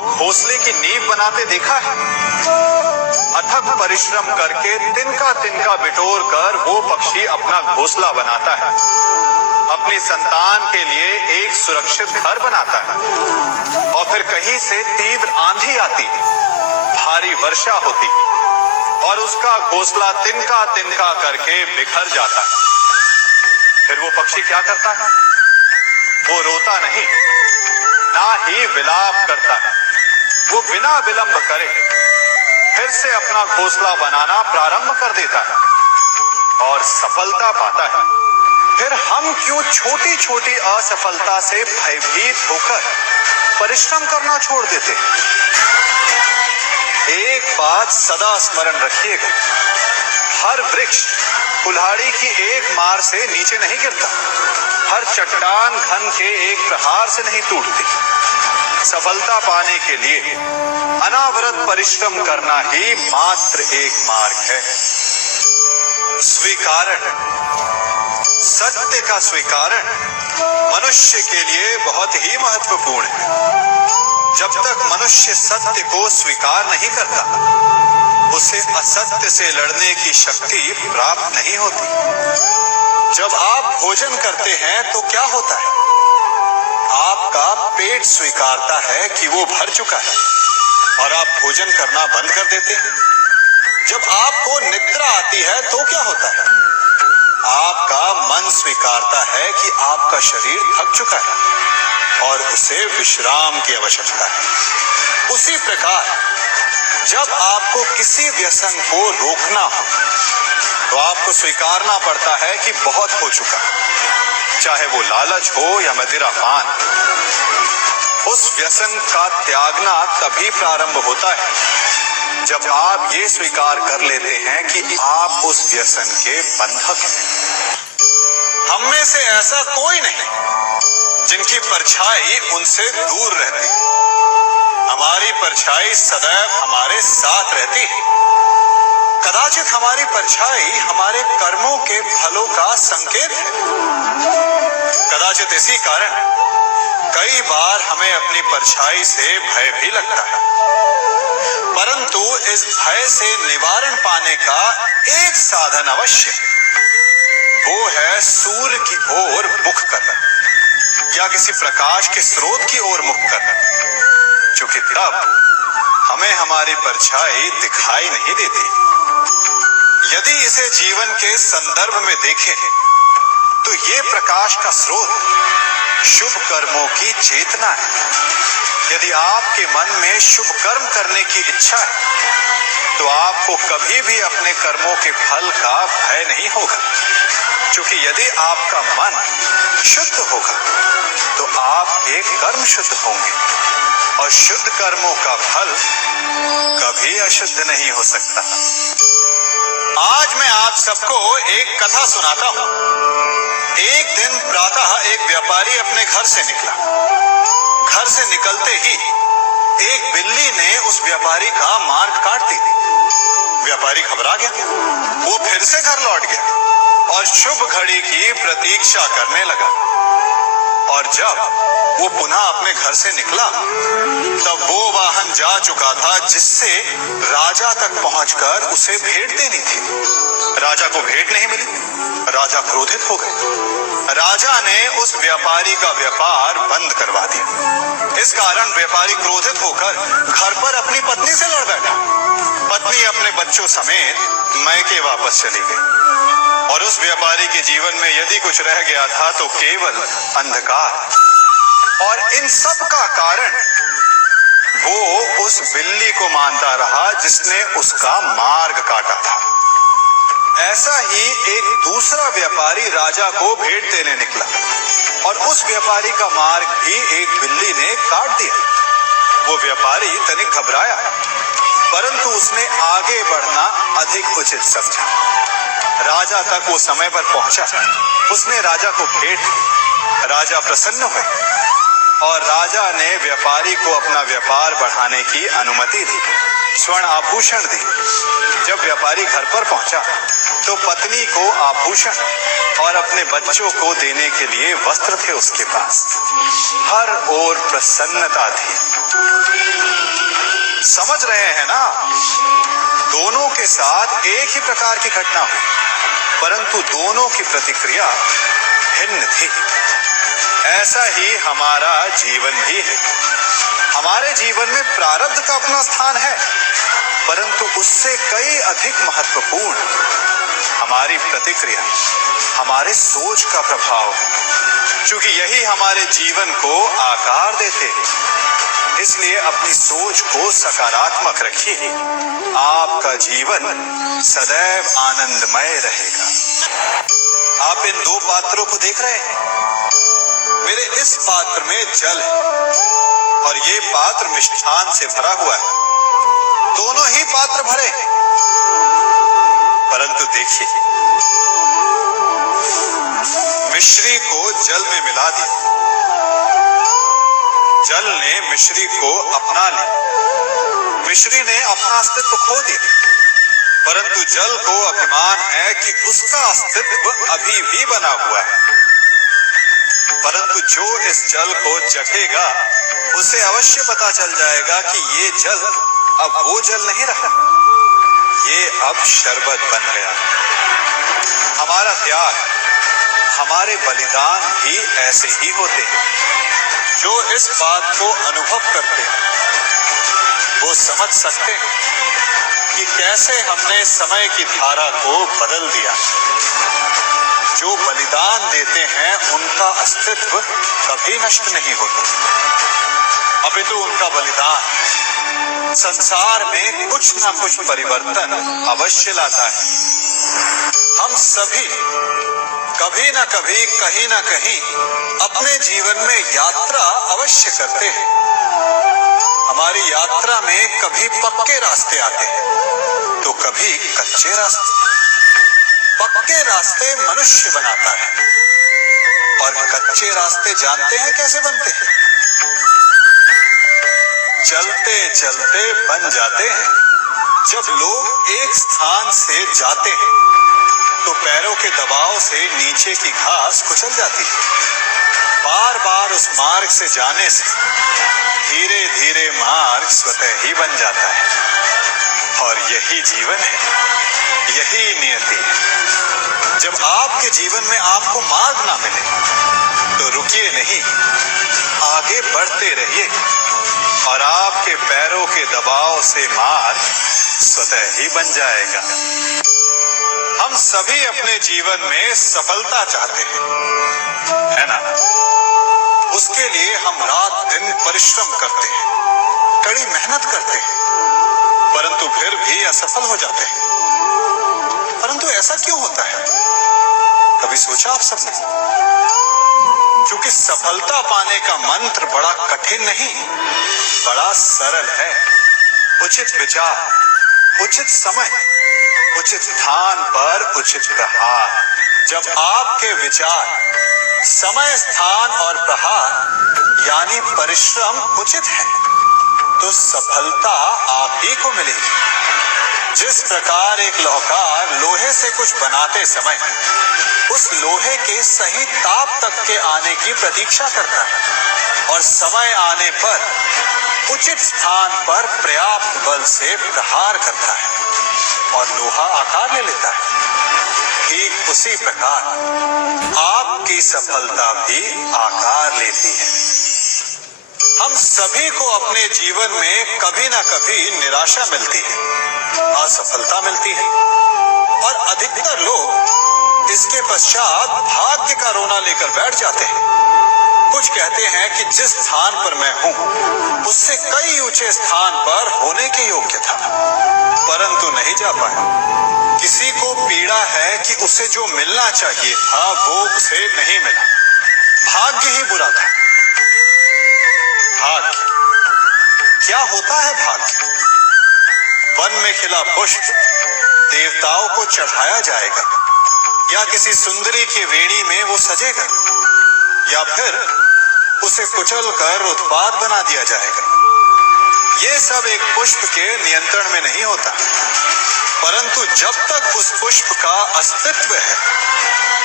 घोंसले की नींव बनाते देखा है? अथक परिश्रम करके तिनका तिनका बिटोर कर वो पक्षी अपना घोंसला बनाता है, अपनी संतान के लिए एक सुरक्षित घर बनाता है। और फिर कहीं से तीव्र आंधी आती, भारी वर्षा होती और उसका घोंसला तिनका तिनका करके बिखर जाता है। फिर वो पक्षी क्या करता है? वो रोता नहीं, ना ही विलाप करता है। वो बिना विलंब करे फिर से अपना घोंसला बनाना प्रारंभ कर देता है और सफलता पाता है। फिर हम क्यों छोटी छोटी असफलता से भयभीत होकर परिश्रम करना छोड़ देते हैं? एक बात सदा स्मरण रखिएगा, हर वृक्ष कुल्हाड़ी की एक मार से नीचे नहीं गिरता, हर चट्टान घन के एक प्रहार से नहीं टूटती। सफलता पाने के लिए अनावरत परिश्रम करना ही मात्र एक मार्ग है। स्वीकारण, सत्य का स्वीकारण मनुष्य के लिए बहुत ही महत्वपूर्ण है। जब तक मनुष्य सत्य को स्वीकार नहीं करता, उसे असत्य से लड़ने की शक्ति प्राप्त नहीं होती। जब आप भोजन करते हैं तो क्या होता है? आपका पेट स्वीकारता है कि वो भर चुका है और आप भोजन करना बंद कर देते हैं। जब आपको निद्रा आती है तो क्या होता है? आपका मन स्वीकारता है कि आपका शरीर थक चुका है और उसे विश्राम की आवश्यकता है। उसी प्रकार जब आपको किसी व्यसन को रोकना हो तो आपको स्वीकारना पड़ता है कि बहुत हो चुका, चाहे वो लालच हो या मदिरापान। उस व्यसन का त्यागना तभी प्रारंभ होता है जब आप ये स्वीकार कर लेते हैं कि आप उस व्यसन के बंधक हैं। हम में से ऐसा कोई नहीं जिनकी परछाई उनसे दूर रहती। हमारी परछाई सदैव हमारे साथ रहती है। कदाचित हमारी परछाई हमारे कर्मों के फलों का संकेत है। कदाचित इसी कारण कई बार हमें अपनी परछाई से भय भी लगता है, परंतु इस भय से निवारण पाने का एक साधन अवश्य है। वो है सूर्य की ओर मुख करना या किसी प्रकाश के स्रोत की ओर मुख करना, क्योंकि तब हमें हमारी परछाई दिखाई नहीं देती। यदि इसे जीवन के संदर्भ में देखें तो ये प्रकाश का स्रोत शुभ कर्मों की चेतना है। यदि आपके मन में शुभ कर्म करने की इच्छा है तो आपको कभी भी अपने कर्मों के फल का भय नहीं होगा, क्योंकि यदि आपका मन शुद्ध होगा तो आपके कर्म शुद्ध होंगे और शुद्ध कर्मों का फल कभी अशुद्ध नहीं हो सकता। आज मैं आप सबको एक कथा सुनाता हूं। एक दिन प्रातः एक व्यापारी अपने घर से निकला। घर से निकलते ही एक बिल्ली ने उस व्यापारी का मार्ग काट दी। व्यापारी घबरा गया, वो फिर से घर लौट गया और शुभ घड़ी की प्रतीक्षा करने लगा। और जब वो पुनः अपने घर से निकला तब वो वाहन जा चुका था जिससे राजा तक पहुंचकर उसे भेंट देनी थी। राजा को भेंट नहीं मिली। राजा क्रोधित हो गए। राजा ने उस व्यापारी का व्यापार बंद करवा दिया। इस कारण व्यापारी क्रोधित होकर घर पर अपनी पत्नी से लड़ बैठा। पत्नी अपने बच्चों समेत मैके वापस चली गई और उस व्यापारी के जीवन में यदि कुछ रह गया था तो केवल अंधकार। और इन सब का कारण वो उस बिल्ली को मानता रहा जिसने उसका मार्ग काटा था। ऐसा ही एक दूसरा व्यापारी राजा को भेंट देने निकला और उस व्यापारी का मार्ग भी एक बिल्ली ने काट दिया। वो व्यापारी तनिक घबराया, परंतु उसने आगे बढ़ना अधिक उचित समझा। राजा तक वो समय पर पहुंचा। उसने राजा को भेंट दी। राजा प्रसन्न हुए और राजा ने व्यापारी को अपना व्यापार बढ़ाने की अनुमति दी, स्वर्ण आभूषण दी। जब व्यापारी घर पर पहुंचा तो पत्नी को आभूषण और अपने बच्चों को देने के लिए वस्त्र थे उसके पास। हर ओर प्रसन्नता थी। समझ रहे हैं ना? दोनों के साथ एक ही प्रकार की घटना हुई, परंतु दोनों की प्रतिक्रिया भिन्न थी। ऐसा ही हमारा जीवन भी है। हमारे जीवन में प्रारब्ध का अपना स्थान है, परंतु उससे कई अधिक महत्वपूर्ण हमारी प्रतिक्रिया, हमारे सोच का प्रभाव है। क्योंकि यही हमारे जीवन को आकार देते हैं। इसलिए अपनी सोच को सकारात्मक रखिए। आपका जीवन सदैव आनंदमय रहेगा। आप इन दो पात्रों को देख रहे हैं। मेरे इस पात्र में जल है और ये पात्र मिष्ठान से भरा हुआ है। दोनों ही पात्र भरे हैं, परंतु देखिए, मिश्री को जल में मिला दिया, जल ने मिश्री को अपना लिया, मिश्री ने अपना अस्तित्व खो दिया, परंतु जल को अभिमान है कि उसका अस्तित्व अभी भी बना हुआ है। परंतु जो इस जल को चखेगा उसे अवश्य पता चल जाएगा कि ये जल अब वो जल नहीं रहा, ये अब शरबत बन गया। हमारा त्याग, हमारे बलिदान भी ऐसे ही होते हैं। जो इस बात को अनुभव करते हैं वो समझ सकते हैं कि कैसे हमने समय की धारा को बदल दिया। जो बलिदान देते हैं उनका अस्तित्व कभी नष्ट नहीं होता, अपितु उनका बलिदान संसार में कुछ ना कुछ परिवर्तन अवश्य लाता है। हम सभी कभी ना कभी, कहीं ना कहीं अपने जीवन में यात्रा अवश्य करते हैं। हमारी यात्रा में कभी पक्के रास्ते आते हैं तो कभी कच्चे रास्ते। पक्के रास्ते मनुष्य बनाता है और कच्चे रास्ते जानते हैं कैसे बनते हैं? चलते चलते बन जाते हैं। जब लोग एक स्थान से जाते हैं तो पैरों के दबाव से नीचे की घास कुचल जाती है। बार बार उस मार्ग से जाने से धीरे धीरे मार्ग स्वतः ही बन जाता है। और यही जीवन है, यही नियति है। जब आपके जीवन में आपको मार्ग ना मिले तो रुकिए नहीं, आगे बढ़ते रहिए और आपके पैरों के दबाव से मार्ग स्वतः ही बन जाएगा। हम सभी अपने जीवन में सफलता चाहते हैं, है ना? उसके लिए हम रात दिन परिश्रम करते हैं, कड़ी मेहनत करते हैं, परंतु फिर भी असफल हो जाते हैं। परंतु ऐसा क्यों होता है? कभी सोचा आप सबने? क्योंकि सफलता पाने का मंत्र बड़ा कठिन नहीं, बड़ा सरल है। उचित विचार, उचित समय, उचित स्थान पर उचित प्रहार। जब आपके विचार, समय, स्थान और प्रहार यानी परिश्रम उचित है तो सफलता आप ही को मिलेगी। जिस प्रकार एक लोहार लोहे से कुछ बनाते समय उस लोहे के सही ताप तक के आने की प्रतीक्षा करता है और समय आने पर उचित स्थान पर पर्याप्त बल से प्रहार करता है और लोहा आकार ले लेता है, ठीक उसी प्रकार आपकी सफलता भी आकार लेती है। हम सभी को अपने जीवन में कभी ना कभी निराशा मिलती है, असफलता मिलती है और अधिकतर लोग इसके पश्चात भाग्य का रोना लेकर बैठ जाते हैं। कुछ कहते हैं कि जिस स्थान पर मैं हूं उससे कई ऊंचे स्थान पर होने के योग्य था, परंतु नहीं जा पाया। किसी को पीड़ा है कि उसे जो मिलना चाहिए था वो उसे नहीं मिला, भाग्य ही बुरा था। भाग्य क्या होता है? भाग्य वन में खिला पुष्प देवताओं को चढ़ाया जाएगा या किसी सुंदरी की वेणी में वो सजेगा या फिर उसे कुचल कर उत्पाद बना दिया जाएगा। ये सब एक पुष्प के नियंत्रण में नहीं होता, परंतु जब तक उस पुष्प का अस्तित्व है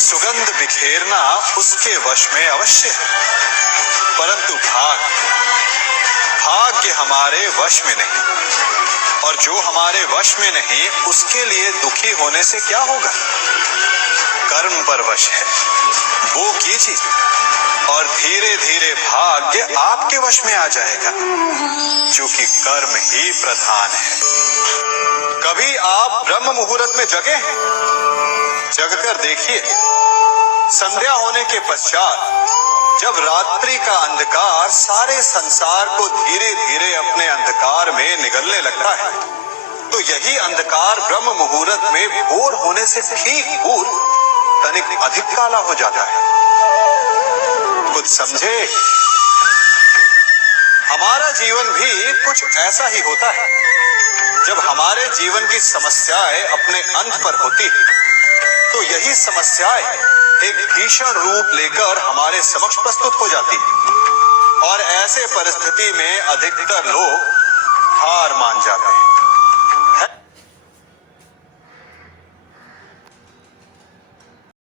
सुगंध बिखेरना उसके वश में अवश्य है। परंतु भाग्य भाग्य हमारे वश में नहीं, और जो हमारे वश में नहीं उसके लिए दुखी होने से क्या होगा। कर्म पर वश है, वो कीजिए और धीरे धीरे भाग्य आपके वश में आ जाएगा, क्योंकि कर्म ही प्रधान है। कभी आप ब्रह्म मुहूर्त में जगे हैं? जगकर देखिए, संध्या होने के पश्चात जब रात्रि का अंधकार सारे संसार को धीरे धीरे अपने अंधकार में निगलने लगता है, तो यही अंधकार ब्रह्म मुहूर्त में भोर होने से ठीक पूर्व तनिक अधिक काला हो जाता है। कुछ समझे? हमारा जीवन भी कुछ ऐसा ही होता है। जब हमारे जीवन की समस्याएं अपने अंत पर होती है, तो यही समस्याएं एक भीषण रूप लेकर हमारे समक्ष प्रस्तुत हो जाती है, और ऐसे परिस्थिति में अधिकतर लोग हार मान जाते हैं।